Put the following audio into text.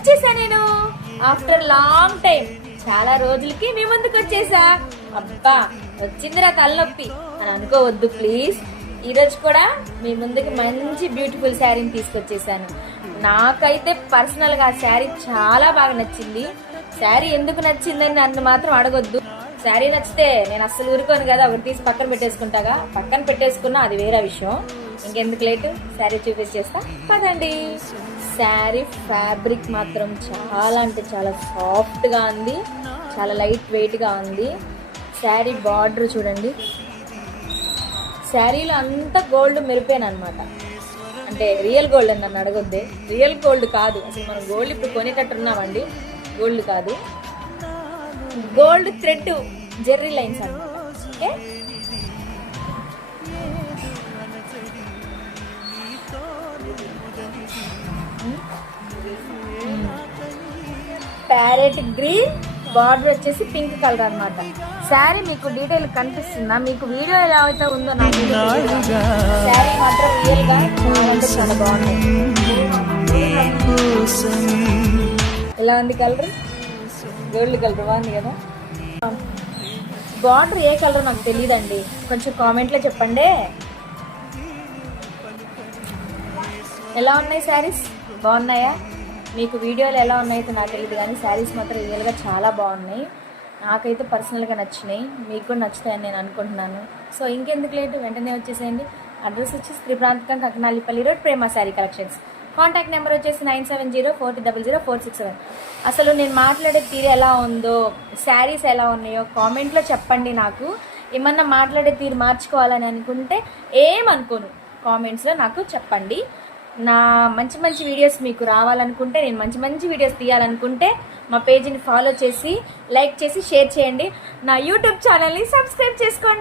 వచ్చేసా నేను after long time, చాలా రోజులకి మీ ముందుకు వచ్చేసా. అబ్బా వచ్చిందిరా తలనొప్పి అని అనుకోవద్దు ప్లీజ్. ఈరోజు కూడా మీ ముందుకి మంచి బ్యూటిఫుల్ శారీని తీసుకొచ్చేసాను. నాకైతే పర్సనల్ గా శారీ చాలా బాగా నచ్చింది. శారీ ఎందుకు నచ్చిందని నన్ను మాత్రం అడగొద్దు. శారీ నచ్చితే నేను అస్సలు ఊరుకోను కదా, ఒకటి తీసి పక్కన పెట్టేసుకుంటాగా. పక్కన పెట్టేసుకున్నా అది వేరే విషయం. ఇంకెందుకు లేటు, శారీ చూపించేస్తా పదండి. శారీ ఫ్యాబ్రిక్ మాత్రం చాలా అంటే చాలా సాఫ్ట్ గా ఉంది, చాలా లైట్ వెయిట్ గా ఉంది. శారీ బార్డర్ చూడండి, శారీలో అంతా గోల్డ్ మెరిపోయానమాట. అంటే రియల్ గోల్డ్ అని నన్ను అడగొద్దే, రియల్ గోల్డ్ కాదు అసలు. మనం గోల్డ్ ఇప్పుడు కొనేటట్టున్నామండి, గోల్డ్ కాదు, గోల్డ్ థ్రెడ్ జెర్రీ లైన్స్ అన్నమాట. ఓకే, ప్యారెట్ గ్రీన్, బార్డర్ వచ్చేసి పింక్ కలర్ అన్నమాట. శారీ మీకు డీటెయిల్ కనిపిస్తుందా? మీకు వీడియో ఎలా అయితే ఉందో నాకు శారీ మాత్రం రియల్ గా చాలా బాగుంది. ఎలా ఉంది కలర్? గోల్డ్ కలర్ బాగుంది కదా. బార్డర్ ఏ కలర్ నాకు తెలియదండి, కొంచెం కామెంట్లో చెప్పండి. ఎలా ఉన్నాయి శారీస్? బాగున్నాయా? మీకు వీడియోలు ఎలా ఉన్నాయో నాకు తెలియదు, కానీ శారీస్ మాత్రం రియల్గా చాలా బాగున్నాయి. నాకైతే పర్సనల్గా నచ్చినాయి, మీకు కూడా నచ్చుతాయని నేను అనుకుంటున్నాను. సో ఇంకెందుకు లేటు, వెంటనే వచ్చేసేయండి. అడ్రస్ వచ్చేసి త్రిప్రాంతకం, కక్కనాలిపల్లి రోడ్, ప్రేమ శారీ కలెక్షన్స్. కాంటాక్ట్ నెంబర్ వచ్చేసి 9704000467. అసలు నేను మాట్లాడే తీరు ఎలా ఉందో, శారీస్ ఎలా ఉన్నాయో కామెంట్లో చెప్పండి. నాకు ఏమన్నా మాట్లాడే తీరు మార్చుకోవాలని అనుకుంటే ఏమనుకోను, కామెంట్స్లో నాకు చెప్పండి. నా మంచి మంచి వీడియోస్ మీకు రావాలనుకుంటే, నేను మంచి మంచి వీడియోస్ తీయాలనుకుంటే మా పేజీని ఫాలో చేసి, లైక్ చేసి, షేర్ చేయండి. నా యూట్యూబ్ ఛానల్ని సబ్స్క్రైబ్ చేసుకోండి.